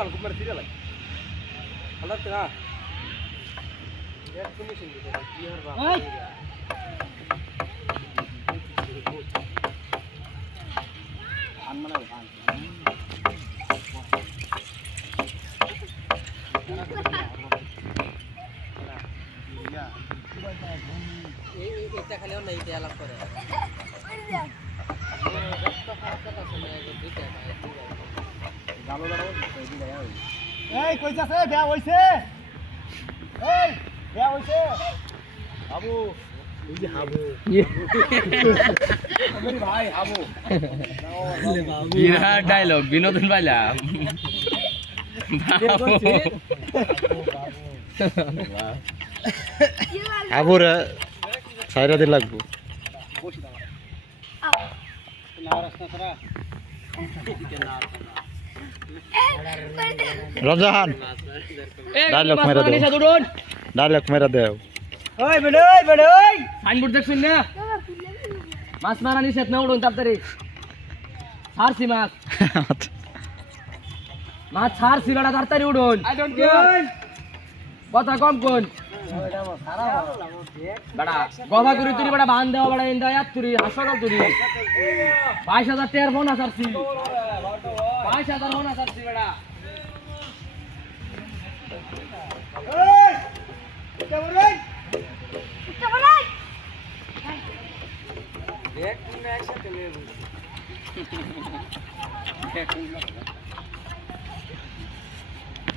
Malah kumar tidak lagi. Kalau tengah. Dia finishing gitu. Biar bang. Mana bang? এটা খালিও নাই দেয়া লাভ করে এই কইতাছে বেয়া হইছে এই বেয়া হইছে হাবু এই যে হাবু আমার ভাই হাবু বিরাট ডায়লগ বিনোদন পাইলাম আবুর সাইরা দিন লাগবো রমজান ডায়লগ মেরা দেও ডায়লগ মেরা দেও ওই বেড়ই বেড়ই সাইনবোর্ড দেখছেন না মাছ মারা নিষেধ না উড়ুন তাড়াতাড়ি ছাড়ছি মাছ মাছ ছাড়ছি বেটা তাড়াতাড়ি উড়ুন আই ডোন্ট কেয়ার কথা কম কোন বেটা গবা করি তুই বেটা বান দেওয়া বেটা ইন্দা ইয়াত তুই হাসপাতাল তুই 22000 টাকার ফোন আসারছি 22000 ফোন আসারছি বেটা এই কেমন রে দেখ তুমি একসাথে নিয়ে